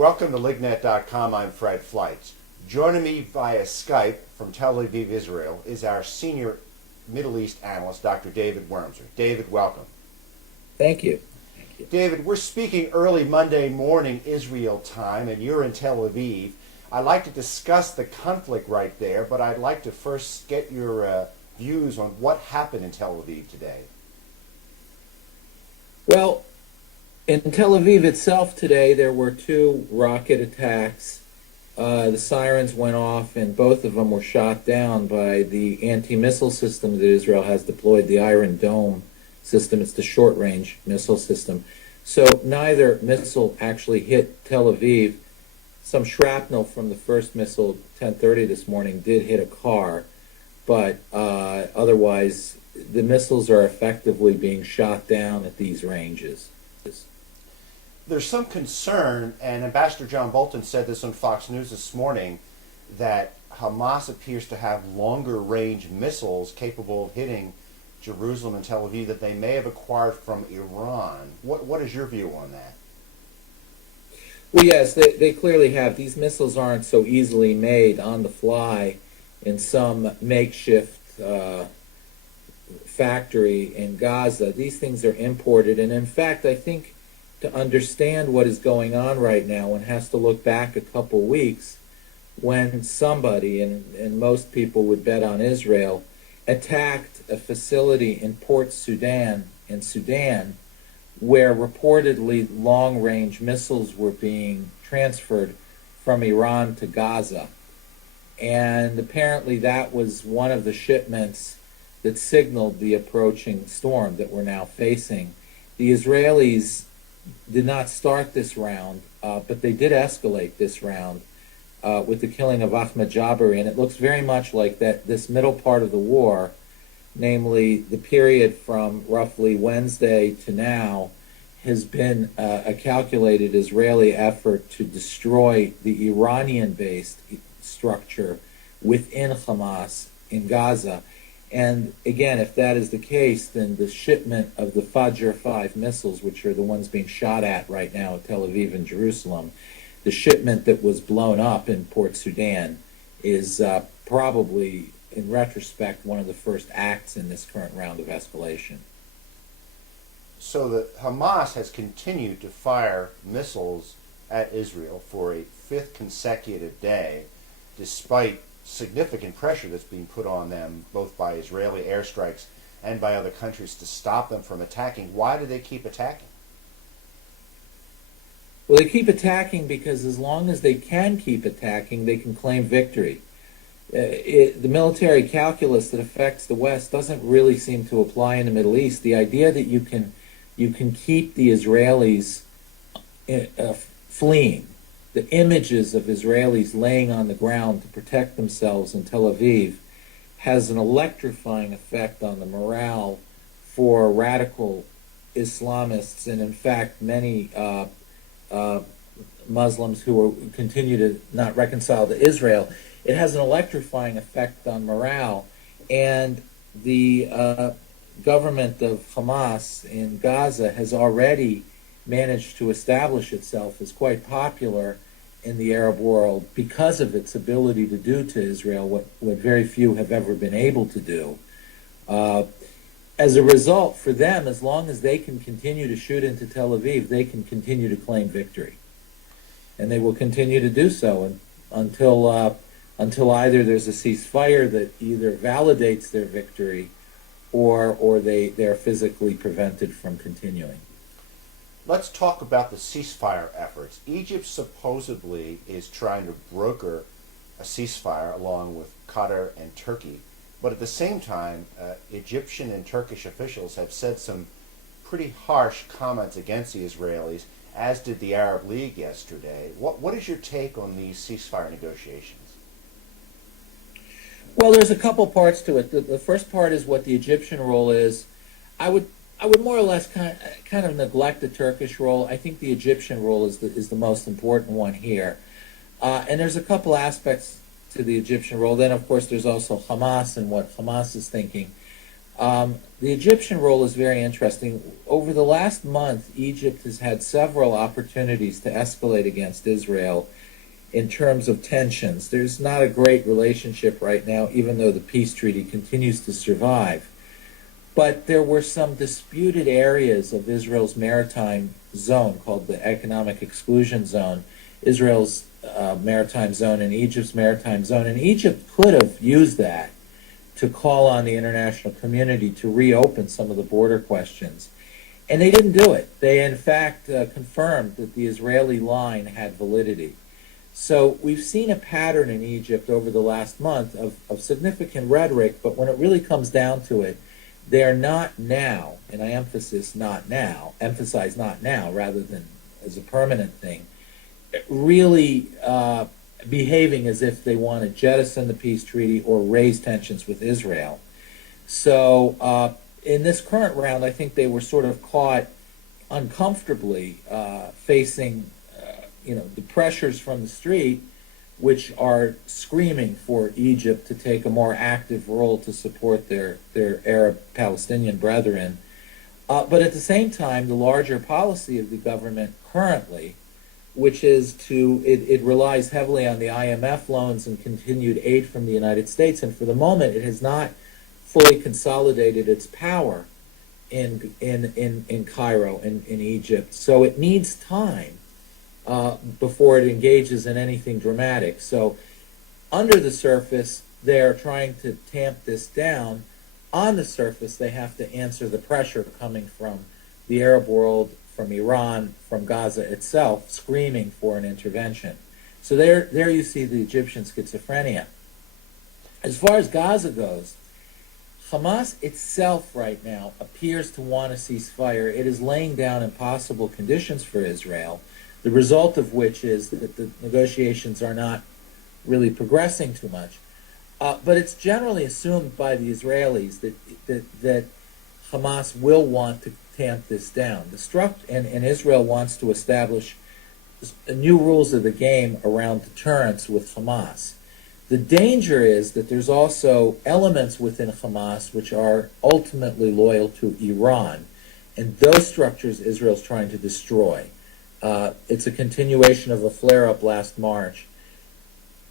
Welcome to LIGNET.com. I'm Fred Fleitz. Joining me via Skype from Tel Aviv, Israel, is our senior Middle East analyst, Dr. David Wurmser. David, welcome. Thank you. David, we're speaking early Monday morning Israel time, and you're in Tel Aviv. I'd like to discuss the conflict right there, but I'd like to first get your views on what happened in Tel Aviv today. Well, in Tel Aviv itself today, there were two rocket attacks. The sirens went off, and both of them were shot down by the anti-missile system that Israel has deployed, the Iron Dome system. It's the short-range missile system. So neither missile actually hit Tel Aviv. Some shrapnel from the first missile, 10:30 this morning, did hit a car, but otherwise the missiles are effectively being shot down at these ranges. There's some concern, and Ambassador John Bolton said this on Fox News this morning, that Hamas appears to have longer-range missiles capable of hitting Jerusalem and Tel Aviv that they may have acquired from Iran. What is your view on that? Well, yes, they clearly have. These missiles aren't so easily made on the fly in some makeshift factory in Gaza. These things are imported, and in fact, I think to understand what is going on right now, one has to look back a couple weeks when somebody, and most people would bet on Israel, attacked a facility in Port Sudan, in Sudan, where reportedly long-range missiles were being transferred from Iran to Gaza. And apparently that was one of the shipments that signaled the approaching storm that we're now facing. The Israelis did not start this round, but they did escalate this round with the killing of Ahmed Jabari, and it looks very much like that this middle part of the war, namely the period from roughly Wednesday to now, has been a calculated Israeli effort to destroy the Iranian-based structure within Hamas in Gaza. And again, if that is the case, then the shipment of the Fajr 5 missiles, which are the ones being shot at right now at Tel Aviv and Jerusalem, the shipment that was blown up in Port Sudan is probably, in retrospect, one of the first acts in this current round of escalation. So the Hamas has continued to fire missiles at Israel for a fifth consecutive day, despite significant pressure that's being put on them, both by Israeli airstrikes and by other countries, to stop them from attacking. Why do they keep attacking? Well, they keep attacking because as long as they can keep attacking, they can claim victory. The military calculus that affects the West doesn't really seem to apply in the Middle East. The idea that you can keep the Israelis fleeing, the images of Israelis laying on the ground to protect themselves in Tel Aviv, has an electrifying effect on the morale for radical Islamists, and in fact many Muslims who continue to not reconcile to Israel. It has an electrifying effect on morale, and the government of Hamas in Gaza has already managed to establish itself as quite popular in the Arab world because of its ability to do to Israel what very few have ever been able to do. As a result, for them, as long as they can continue to shoot into Tel Aviv, they can continue to claim victory. And they will continue to do so until either there's a ceasefire that either validates their victory or they're physically prevented from continuing. Let's talk about the ceasefire efforts. Egypt supposedly is trying to broker a ceasefire along with Qatar and Turkey. But at the same time, Egyptian and Turkish officials have said some pretty harsh comments against the Israelis, as did the Arab League yesterday. What is your take on these ceasefire negotiations? Well, there's a couple parts to it. The first part is what the Egyptian role is. I would more or less kind of neglect the Turkish role. I think the Egyptian role is the most important one here. And there's a couple aspects to the Egyptian role. Then, of course, there's also Hamas and what Hamas is thinking. The Egyptian role is very interesting. Over the last month, Egypt has had several opportunities to escalate against Israel in terms of tensions. There's not a great relationship right now, even though the peace treaty continues to survive. But there were some disputed areas of Israel's maritime zone called the Economic Exclusion Zone, Israel's maritime zone and Egypt's maritime zone. And Egypt could have used that to call on the international community to reopen some of the border questions. And they didn't do it. They, in fact, confirmed that the Israeli line had validity. So we've seen a pattern in Egypt over the last month of significant rhetoric, but when it really comes down to it, they're not now, and I emphasize not now rather than as a permanent thing, really behaving as if they want to jettison the peace treaty or raise tensions with Israel. So in this current round, I think they were sort of caught uncomfortably facing the pressures from the street, which are screaming for Egypt to take a more active role to support their Arab Palestinian brethren. But at the same time, the larger policy of the government currently, which is it relies heavily on the IMF loans and continued aid from the United States, and for the moment it has not fully consolidated its power in Cairo, in Egypt. So it needs time before it engages in anything dramatic. So under the surface, they're trying to tamp this down. On the surface, they have to answer the pressure coming from the Arab world, from Iran, from Gaza itself, screaming for an intervention. So there you see the Egyptian schizophrenia. As far as Gaza goes, Hamas itself right now appears to want a ceasefire. It is laying down impossible conditions for Israel, the result of which is that the negotiations are not really progressing too much. But it's generally assumed by the Israelis that Hamas will want to tamp this down. And Israel wants to establish new rules of the game around deterrence with Hamas. The danger is that there's also elements within Hamas which are ultimately loyal to Iran, and those structures Israel's trying to destroy. It's a continuation of a flare-up last March.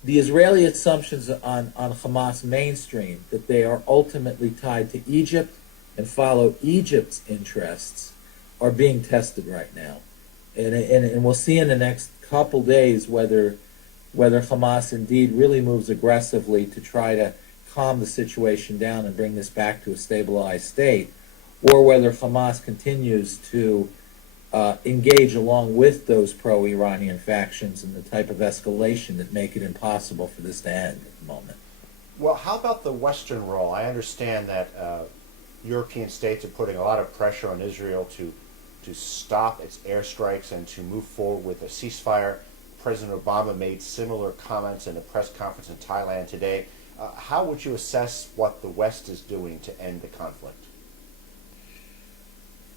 The Israeli assumptions on Hamas mainstream, that they are ultimately tied to Egypt and follow Egypt's interests, are being tested right now. And we'll see in the next couple days whether Hamas indeed really moves aggressively to try to calm the situation down and bring this back to a stabilized state, or whether Hamas continues to engage along with those pro-Iranian factions in the type of escalation that make it impossible for this to end at the moment. Well, how about the Western role? I understand that European states are putting a lot of pressure on Israel to stop its airstrikes and to move forward with a ceasefire. President Obama made similar comments in a press conference in Thailand today. How would you assess what the West is doing to end the conflict?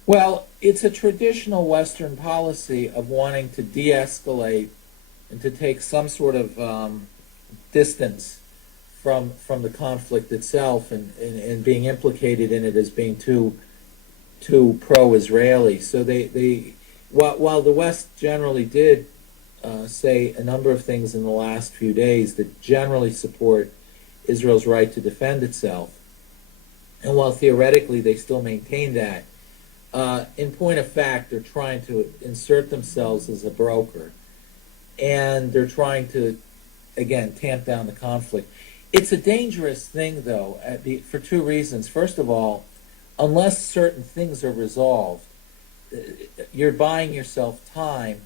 Well, it's a traditional Western policy of wanting to de-escalate and to take some sort of distance from the conflict itself and being implicated in it as being too pro-Israeli. So while the West generally did say a number of things in the last few days that generally support Israel's right to defend itself, and while theoretically they still maintain that, in point of fact, they're trying to insert themselves as a broker, and they're trying to, again, tamp down the conflict. It's a dangerous thing, though, for two reasons. First of all, unless certain things are resolved, you're buying yourself time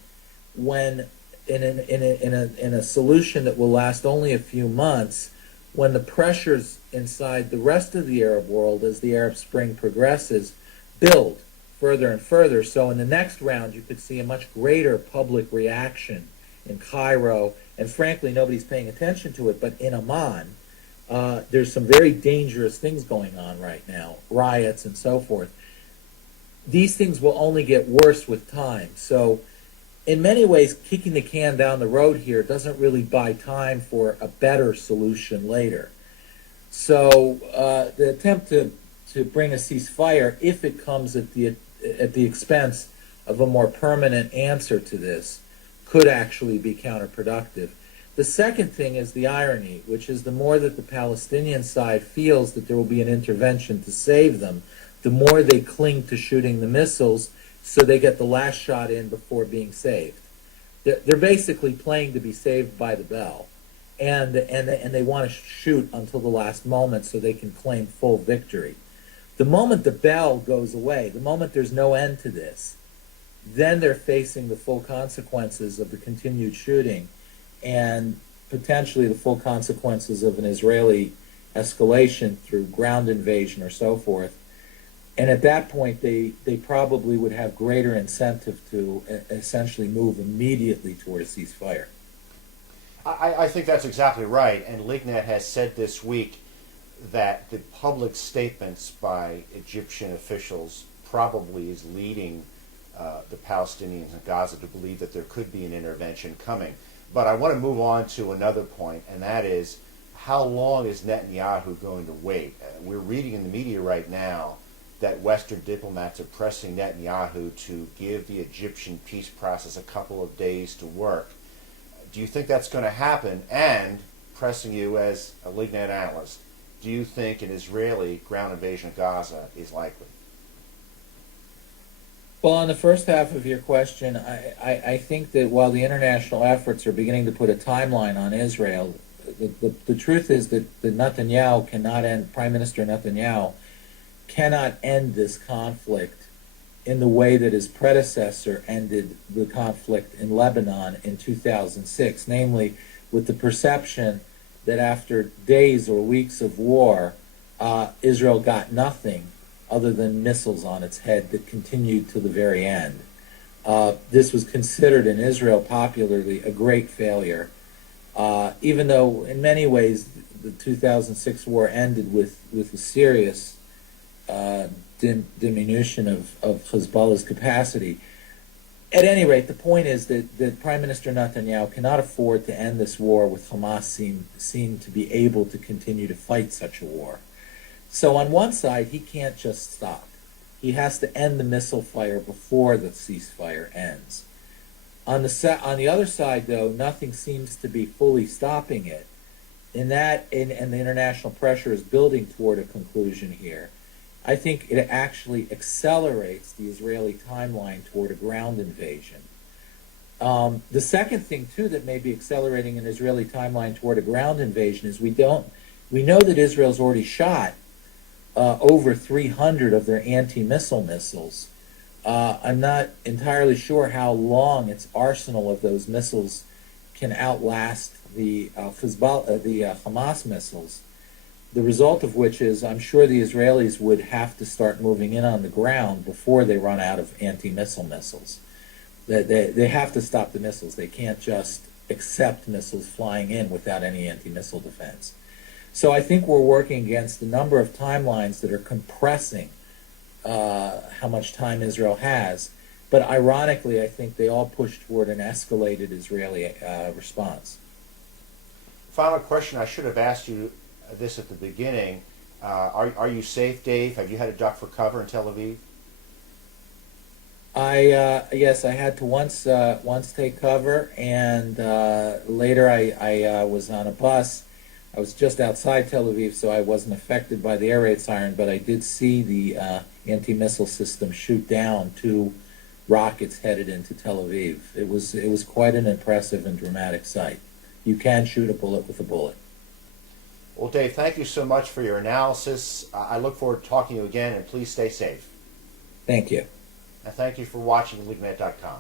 when, in a solution that will last only a few months, when the pressures inside the rest of the Arab world, as the Arab Spring progresses, build further and further. So in the next round, you could see a much greater public reaction in Cairo, and frankly, nobody's paying attention to it, but in Amman, there's some very dangerous things going on right now, riots and so forth. These things will only get worse with time. So in many ways, kicking the can down the road here doesn't really buy time for a better solution later. So the attempt to to bring a ceasefire if it comes at the expense of a more permanent answer to this could actually be counterproductive. The second thing is the irony, which is the more that the Palestinian side feels that there will be an intervention to save them, the more they cling to shooting the missiles so they get the last shot in before being saved. They're basically playing to be saved by the bell, and they want to shoot until the last moment so they can claim full victory. The moment the bell goes away, the moment there's no end to this, then they're facing the full consequences of the continued shooting and potentially the full consequences of an Israeli escalation through ground invasion or so forth. And at that point, they probably would have greater incentive to essentially move immediately toward a ceasefire. I think that's exactly right. And LIGNET has said this week that the public statements by Egyptian officials probably is leading the Palestinians in Gaza to believe that there could be an intervention coming. But I want to move on to another point, and that is, how long is Netanyahu going to wait? We're reading in the media right now that Western diplomats are pressing Netanyahu to give the Egyptian peace process a couple of days to work. Do you think that's going to happen? And, pressing you as a LIGNET analyst, do you think an Israeli ground invasion of Gaza is likely? Well, on the first half of your question, I think that while the international efforts are beginning to put a timeline on Israel, the truth is that Netanyahu cannot end, Prime Minister Netanyahu cannot end this conflict in the way that his predecessor ended the conflict in Lebanon in 2006, namely with the perception that after days or weeks of war, Israel got nothing other than missiles on its head that continued to the very end. This was considered in Israel popularly a great failure, even though in many ways the 2006 war ended with a serious diminution of Hezbollah's capacity. At any rate, the point is that Prime Minister Netanyahu cannot afford to end this war with Hamas seem to be able to continue to fight such a war. So on one side, he can't just stop. He has to end the missile fire before the ceasefire ends. On the other side, though, nothing seems to be fully stopping it. And the international pressure is building toward a conclusion here. I think it actually accelerates the Israeli timeline toward a ground invasion. The second thing, too, that may be accelerating an Israeli timeline toward a ground invasion is we know that Israel's already shot over 300 of their anti-missile missiles. I'm not entirely sure how long its arsenal of those missiles can outlast the Hamas missiles. The result of which is I'm sure the Israelis would have to start moving in on the ground before they run out of anti-missile missiles. They have to stop the missiles. They can't just accept missiles flying in without any anti-missile defense. So I think we're working against a number of timelines that are compressing how much time Israel has. But ironically, I think they all push toward an escalated Israeli response. Final question. I should have asked you this at the beginning. Are you safe, Dave? Have you had to duck for cover in Tel Aviv? Yes, I had to once take cover, and later I was on a bus. I was just outside Tel Aviv, so I wasn't affected by the air raid siren, but I did see the anti-missile system shoot down 2 rockets headed into Tel Aviv. It was quite an impressive and dramatic sight. You can shoot a bullet with a bullet. Well, Dave, thank you so much for your analysis. I look forward to talking to you again, and please stay safe. Thank you. And thank you for watching LIGNET.com.